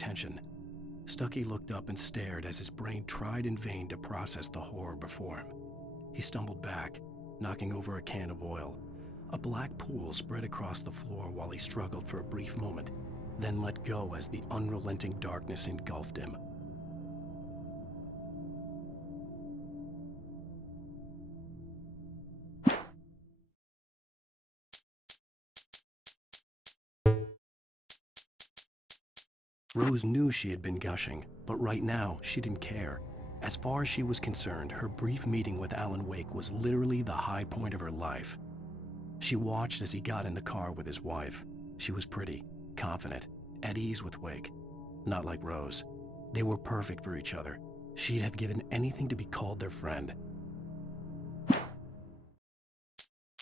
attention. Stucky looked up and stared as his brain tried in vain to process the horror before him. He stumbled back, knocking over a can of oil. A black pool spread across the floor while he struggled for a brief moment, then let go as the unrelenting darkness engulfed him. Rose knew she had been gushing, but right now she didn't care. As far as she was concerned, her brief meeting with Alan Wake was literally the high point of her life. She watched as he got in the car with his wife. She was pretty, confident, at ease with Wake. Not like Rose. They were perfect for each other. She'd have given anything to be called their friend.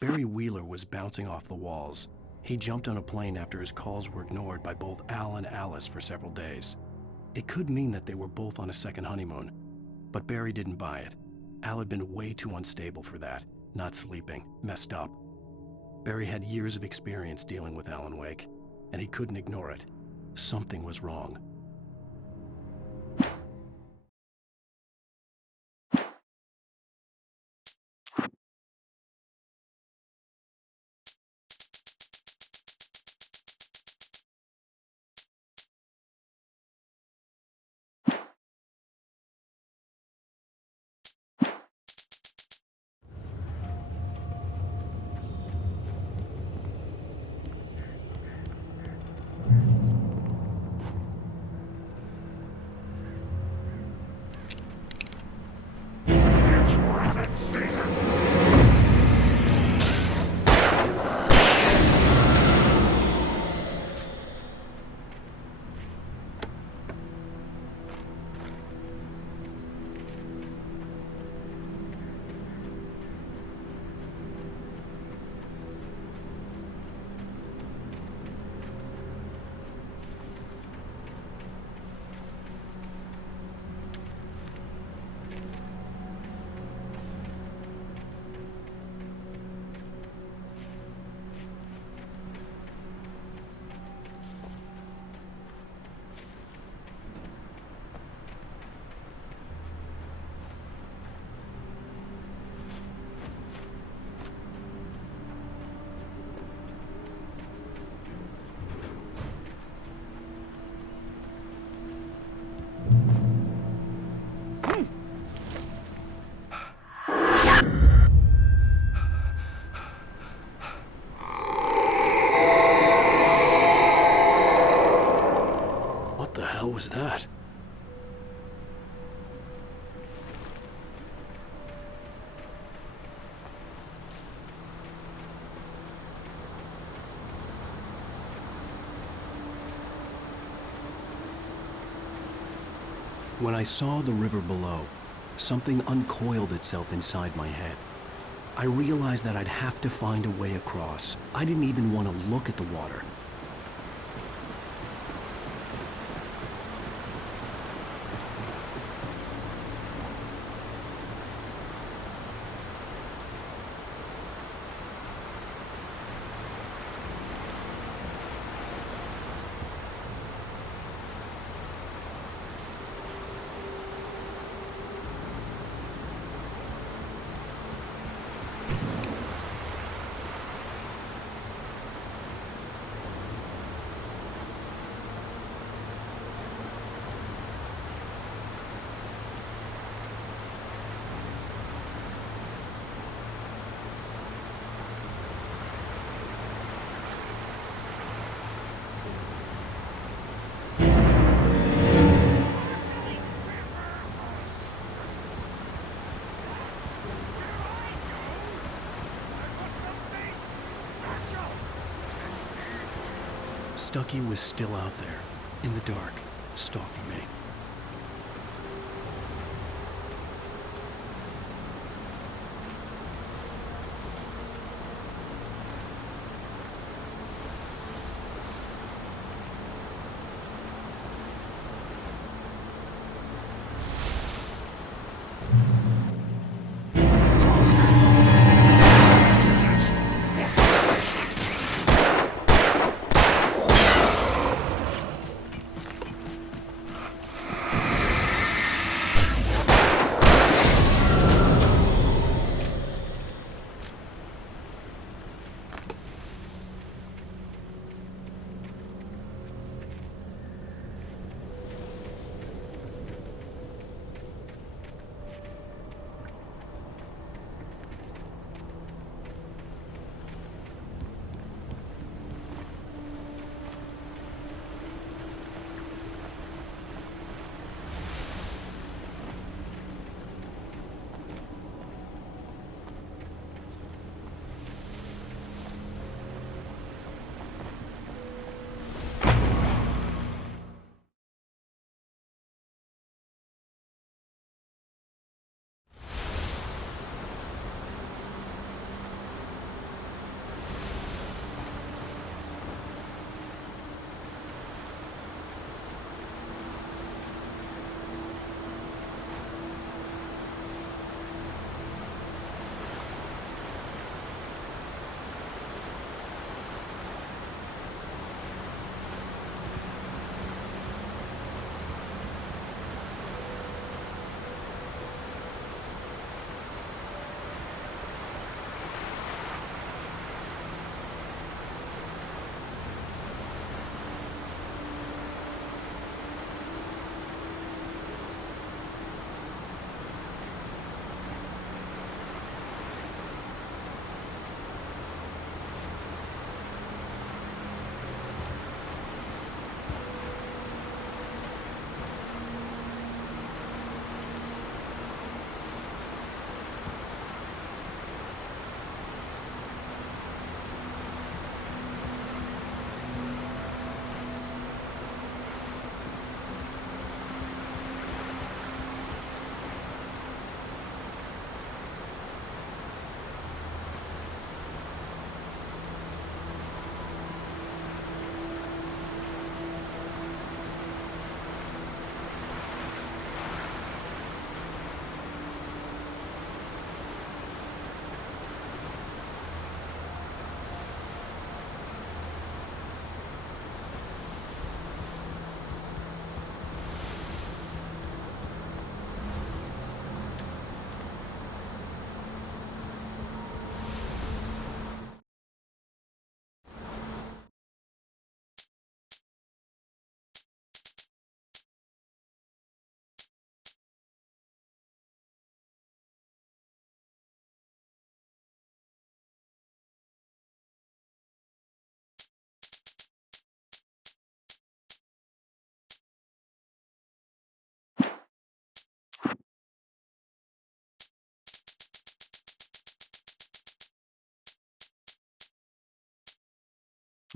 Barry Wheeler was bouncing off the walls. He jumped on a plane after his calls were ignored by both Al and Alice for several days. It could mean that they were both on a second honeymoon, but Barry didn't buy it. Al had been way too unstable for that, not sleeping, messed up. Barry had years of experience dealing with Alan Wake, and he couldn't ignore it. Something was wrong. What was that? When I saw the river below, something uncoiled itself inside my head. I realized that I'd have to find a way across. I didn't even want to look at the water. Stucky was still out there, in the dark, stalking me.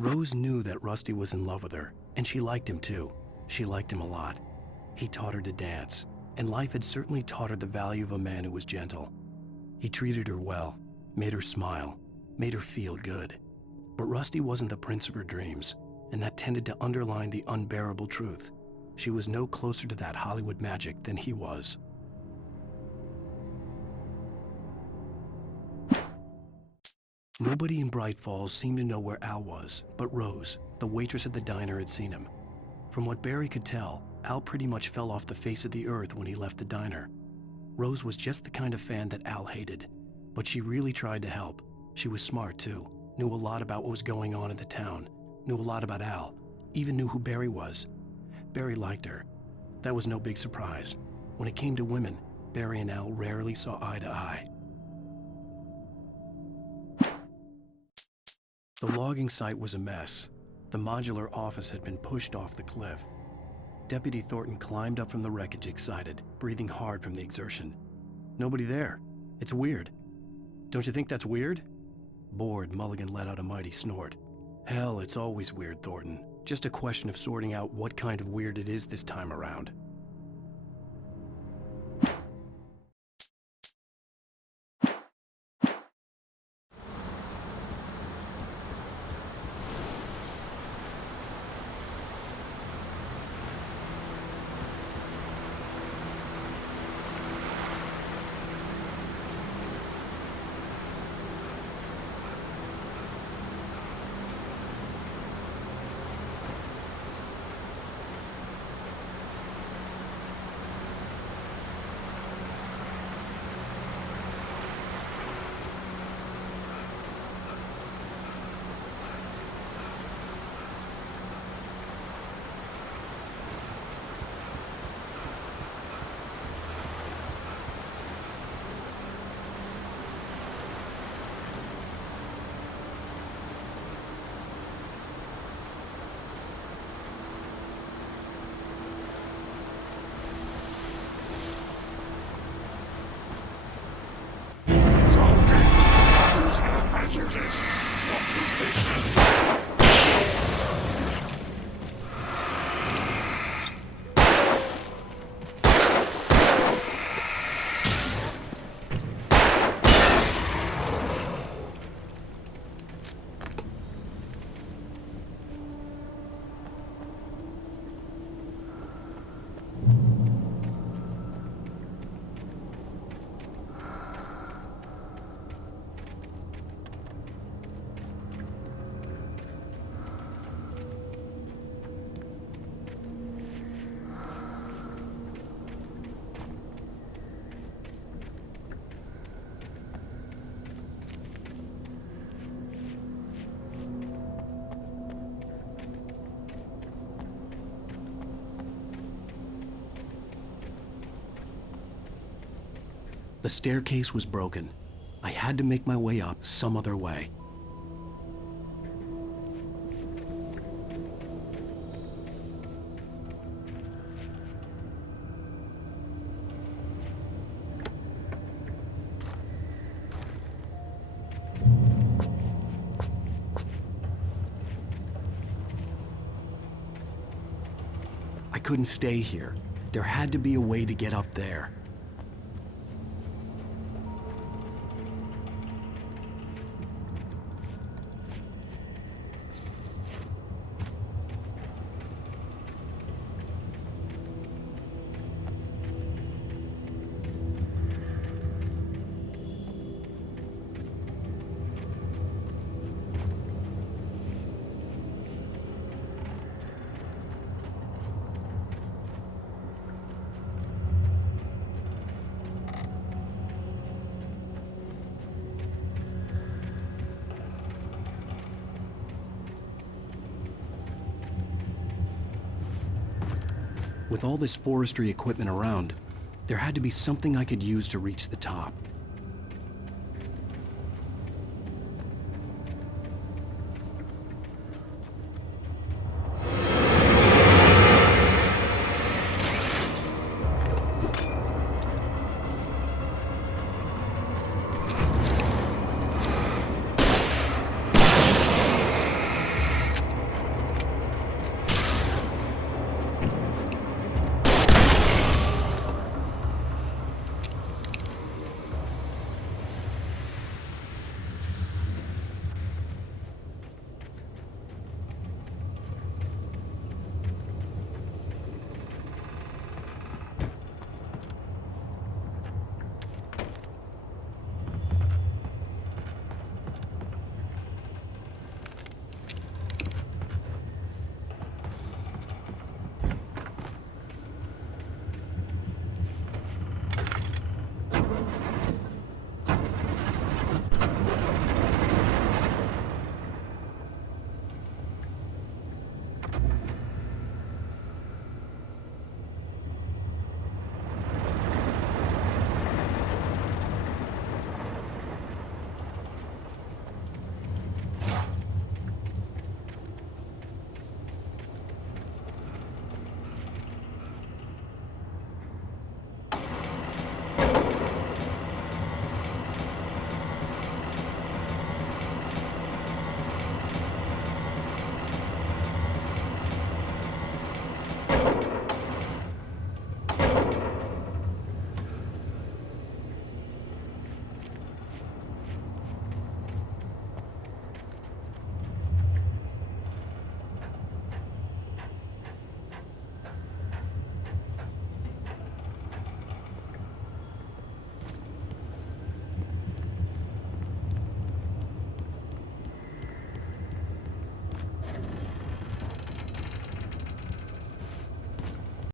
Rose knew that Rusty was in love with her, and she liked him too. She liked him a lot. He taught her to dance, and life had certainly taught her the value of a man who was gentle. He treated her well, made her smile, made her feel good. But Rusty wasn't the prince of her dreams, and that tended to underline the unbearable truth. She was no closer to that Hollywood magic than he was. Nobody in Bright Falls seemed to know where Al was, but Rose, the waitress at the diner, had seen him. From what Barry could tell, Al pretty much fell off the face of the earth when he left the diner. Rose was just the kind of fan that Al hated, but she really tried to help. She was smart too, knew a lot about what was going on in the town, knew a lot about Al, even knew who Barry was. Barry liked her. That was no big surprise. When it came to women, Barry and Al rarely saw eye to eye. The logging site was a mess. The modular office had been pushed off the cliff. Deputy Thornton climbed up from the wreckage excited, breathing hard from the exertion. Nobody there. It's weird. Don't you think that's weird? Bored, Mulligan let out a mighty snort. Hell, it's always weird, Thornton. Just a question of sorting out what kind of weird it is this time around. The staircase was broken. I had to make my way up some other way. I couldn't stay here. There had to be a way to get up there. With all this forestry equipment around, there had to be something I could use to reach the top.